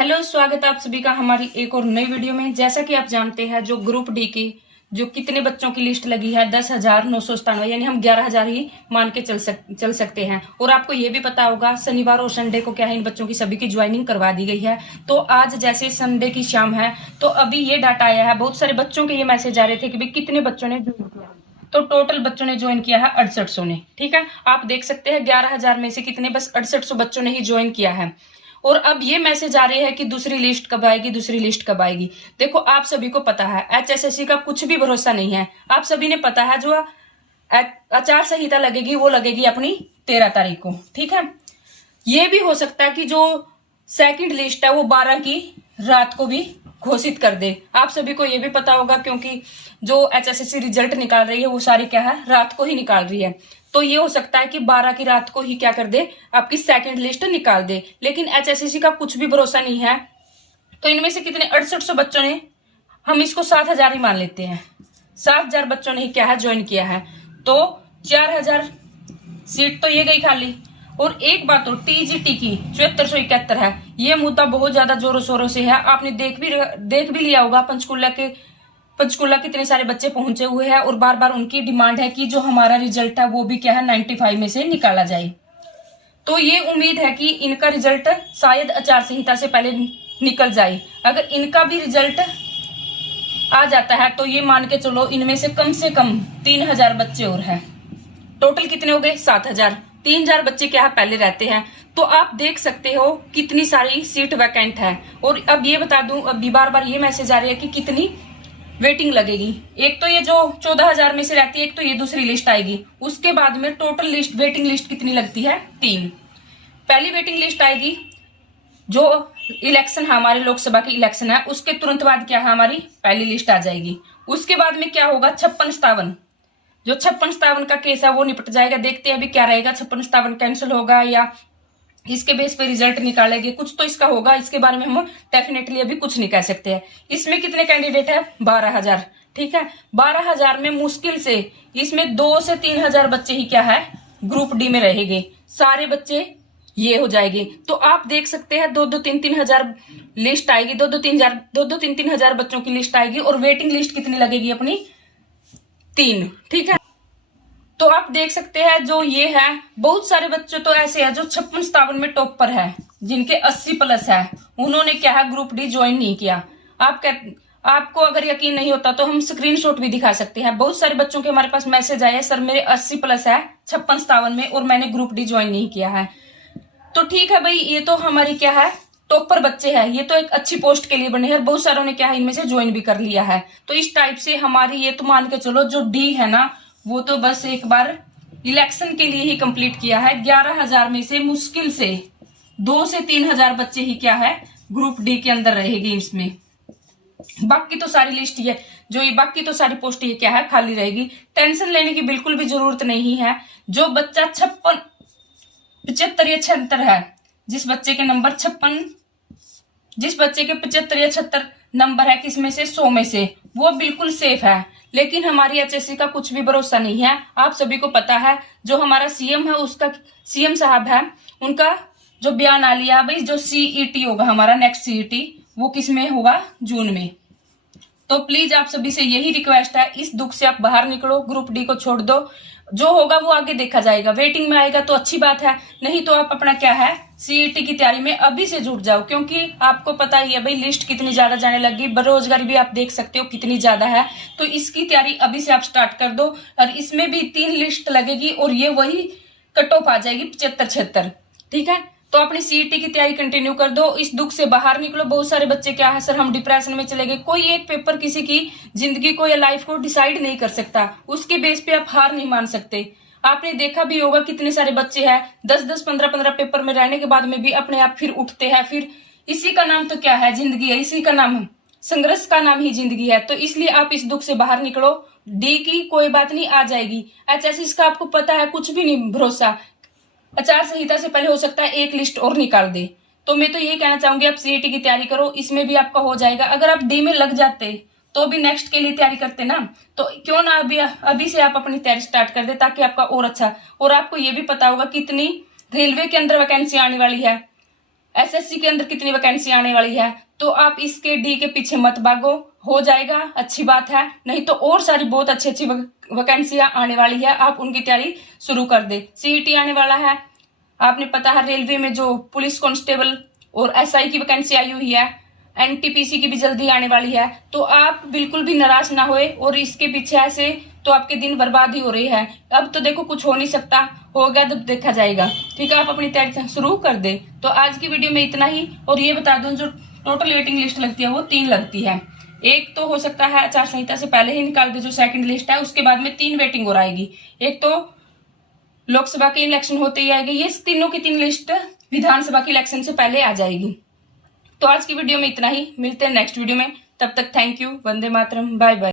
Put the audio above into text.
Hello, स्वागत है आप सभी का हमारी एक और नई वीडियो में। जैसा कि आप जानते हैं, जो ग्रुप डी की जो कितने बच्चों की लिस्ट लगी है 10,997, यानी हम 11,000 ही मान के चल सकते हैं। और आपको ये भी पता होगा ज्वाइनिंग और संडे को क्या है, इन बच्चों की सभी की ज्वाइनिंग करवा दी गई है। तो आज जैसे संडे की शाम है, तो अभी ये डाटा आया है, बहुत सारे बच्चों के ये मैसेज आ रहे थे कि भाई कितने बच्चों ने ज्वाइन किया। तो टोटल बच्चों ने ज्वाइन किया है 6800 ने। ठीक है, आप देख सकते हैं 11,000 में से कितने, बस 6800 बच्चों ने ही ज्वाइन किया है। और अब ये मैसेज आ रहे हैं कि दूसरी लिस्ट कब आएगी, दूसरी लिस्ट कब आएगी। देखो, आप सभी को पता है HSSC का कुछ भी भरोसा नहीं है। आप सभी ने पता है जो आचार संहिता लगेगी वो लगेगी अपनी 13 तारीख को। ठीक है, ये भी हो सकता है कि जो सेकंड लिस्ट है वो 12 की रात को भी घोषित कर दे। आप सभी को ये भी पता होगा, क्योंकि जो HSSC रिजल्ट निकाल रही है वो सारी क्या है, रात को ही निकाल रही है। तो ये हो सकता है कि 12 की रात को ही क्या कर दे, आपकी सेकंड लिस्ट निकाल दे। लेकिन HSSC का कुछ भी भरोसा नहीं है। तो इनमें से कितने 6800 बच्चों ने, हम इसको 7,000 ही मान लेते हैं, 7,000 बच्चों ने ही क्या है, ज्वाइन किया है। तो 4,000 सीट तो ये गई खाली। और एक बात और, TGT की 7471 है। ये मुद्दा बहुत ज्यादा जोरों शोरों से है। आपने देख भी लिया होगा पंचकुला कितने सारे बच्चे पहुंचे हुए हैं, और बार बार उनकी डिमांड है कि जो हमारा रिजल्ट है वो भी क्या है 95 में से निकाला जाए। तो ये उम्मीद है कि इनका रिजल्ट शायद आचार संहिता से पहले निकल जाए। अगर इनका भी रिजल्ट आ जाता है तो ये मान के चलो इनमें से कम 3,000 बच्चे और है। टोटल कितने हो गए, 7,000। 3,000 बच्चे क्या है पहले रहते हैं। तो आप देख सकते हो कितनी सारी सीट वैकेंट है। और अब ये बता दूं, अभी बार बार ये मैसेज आ रही है कि कितनी वेटिंग लगेगी। एक तो ये जो 14,000 में से रहती है, एक तो ये दूसरी लिस्ट आएगी। उसके बाद में टोटल लिस्ट, वेटिंग लिस्ट कितनी लगती है, 3। पहली वेटिंग लिस्ट आएगी जो इलेक्शन है, हमारे लोकसभा की इलेक्शन है, उसके तुरंत बाद क्या है, हमारी पहली लिस्ट आ जाएगी। उसके बाद में क्या होगा, 56-57, जो 56-57 का केस है वो निपट जाएगा। देखते हैं अभी क्या रहेगा, 56-57 कैंसिल होगा या इसके बेस पे रिजल्ट निकालेंगे, कुछ तो इसका होगा। इसके बारे में हम डेफिनेटली अभी कुछ नहीं कह सकते हैं। इसमें कितने कैंडिडेट है, 12,000। ठीक है, 12,000 में मुश्किल से इसमें 2 से 3,000 बच्चे ही क्या है, ग्रुप डी में रहेंगे। सारे बच्चे ये हो जाएंगे। तो आप देख सकते हैं 2-2, 3-3 हजार लिस्ट आएगी, 2-2, 3-3 हजार बच्चों की लिस्ट आएगी। और वेटिंग लिस्ट कितनी लगेगी अपनी, 3। ठीक है, तो आप देख सकते हैं जो ये है, बहुत सारे बच्चे तो ऐसे हैं जो 56-57 में टॉप पर है, जिनके 80+ है, उन्होंने क्या है, ग्रुप डी ज्वाइन नहीं किया। आपको अगर यकीन नहीं होता तो हम स्क्रीनशॉट भी दिखा सकते हैं। बहुत सारे बच्चों के हमारे पास मैसेज आए, सर मेरे 80+ है 56-57 में और मैंने ग्रुप डी ज्वाइन नहीं किया है। तो ठीक है भाई, ये तो हमारी क्या है, टॉपर बच्चे हैं, ये तो एक अच्छी पोस्ट के लिए बने हैं। बहुत सारों ने क्या है, इनमें से ज्वाइन भी कर लिया है। तो इस टाइप से हमारी ये तो मान के चलो जो डी है ना, वो तो बस एक बार इलेक्शन के लिए ही कंप्लीट किया है। 11,000 में से मुश्किल से 2 से 3,000 बच्चे ही क्या है, ग्रुप डी के अंदर रहेगी। इसमें बाकी तो सारी लिस्ट ये जो ये बाकी तो सारी पोस्ट ये क्या है, खाली रहेगी। टेंशन लेने की बिल्कुल भी जरूरत नहीं है। जो बच्चा 75 या 76 है, जिस बच्चे के नंबर 75, जिस बच्चे के 75 या 76 नंबर है, किसमें से 100 में से, वो बिल्कुल सेफ है। लेकिन हमारी HSSC का कुछ भी भरोसा नहीं है। आप सभी को पता है जो हमारा CM है, उसका CM साहब है, उनका जो बयान आ लिया भाई, जो CET होगा हमारा नेक्स्ट CET, वो किस में होगा, जून में। तो प्लीज आप सभी से यही रिक्वेस्ट है, इस दुख से आप बाहर निकलो, ग्रुप डी को छोड़ दो। जो होगा वो आगे देखा जाएगा। वेटिंग में आएगा तो अच्छी बात है, नहीं तो आप अपना क्या है, CET की तैयारी में अभी से जुट जाओ। क्योंकि आपको पता ही है भाई, लिस्ट कितनी ज्यादा जाने लगी, बेरोजगारी भी आप देख सकते हो कितनी ज्यादा है। तो इसकी तैयारी अभी से आप स्टार्ट कर दो। और इसमें भी 3 लिस्ट लगेगी और ये वही कट ऑफ आ जाएगी 75-76। ठीक है, तो अपनी CET की तैयारी कंटिन्यू कर दो, इस दुख से बाहर निकलो। बहुत सारे बच्चे क्या है, सर हम डिप्रेशन में चले गए। कोई एक पेपर किसी की जिंदगी को या लाइफ को डिसाइड नहीं कर सकता, उसके बेस पे आप हार नहीं मान सकते। आपने देखा भी होगा कितने सारे बच्चे हैं 10-10, 15-15 पेपर में रहने के बाद में भी अपने आप फिर उठते हैं। फिर इसी का नाम तो क्या है, जिंदगी है, इसी का नाम संघर्ष का नाम ही जिंदगी है। तो इसलिए आप इस दुख से बाहर निकलो। डी की कोई बात नहीं, आ जाएगी। HSSC का आपको पता है कुछ भी नहीं भरोसा, आचार संहिता से पहले हो सकता है एक लिस्ट और निकाल दे। तो मैं तो यही कहना चाहूंगी, आप CET की तैयारी करो, इसमें भी आपका हो जाएगा। अगर आप डी में लग जाते तो भी नेक्स्ट के लिए तैयारी करते ना, तो क्यों ना अभी से आप अपनी तैयारी स्टार्ट कर दे, ताकि आपका और अच्छा। और आपको ये भी पता होगा कितनी रेलवे के अंदर वैकेंसी आने वाली है। एसएससी के अंदर कितनी वैकेंसी आने वाली है, तो आप इसके डी के पीछे मत भागो, हो जाएगा, अच्छी बात है। नहीं तो और सारी बहुत अच्छी अच्छी वैकेंसियां आने वाली है, आप उनकी तैयारी शुरू कर दे। सीईटी आने वाला है, आपने पता है रेलवे में जो पुलिस कांस्टेबल और एसआई की वैकेंसी आई हुई है, एनटीपीसी की भी जल्दी आने वाली है। तो आप बिल्कुल भी निराश ना होए और इसके पीछे ऐसे तो आपके दिन बर्बाद ही हो रही है। अब तो देखो कुछ हो नहीं सकता, होगा तो देखा जाएगा। ठीक है, आप अपनी तैयारी शुरू कर दे। तो आज की वीडियो में इतना ही। और ये बता दूं, जो टोटल वेटिंग लिस्ट लगती है वो 3 लगती है। एक तो हो सकता है आचार संहिता से पहले ही निकाल दे, जो सेकंड लिस्ट है, उसके बाद में 3 वेटिंग और आएगी। एक तो लोकसभा के इलेक्शन होते ही आएगी, ये तीनों की 3 लिस्ट विधानसभा के इलेक्शन से पहले आ जाएगी। तो आज की वीडियो में इतना ही, मिलते हैं नेक्स्ट वीडियो में। तब तक थैंक यू, वंदे मातरम, बाय बाय।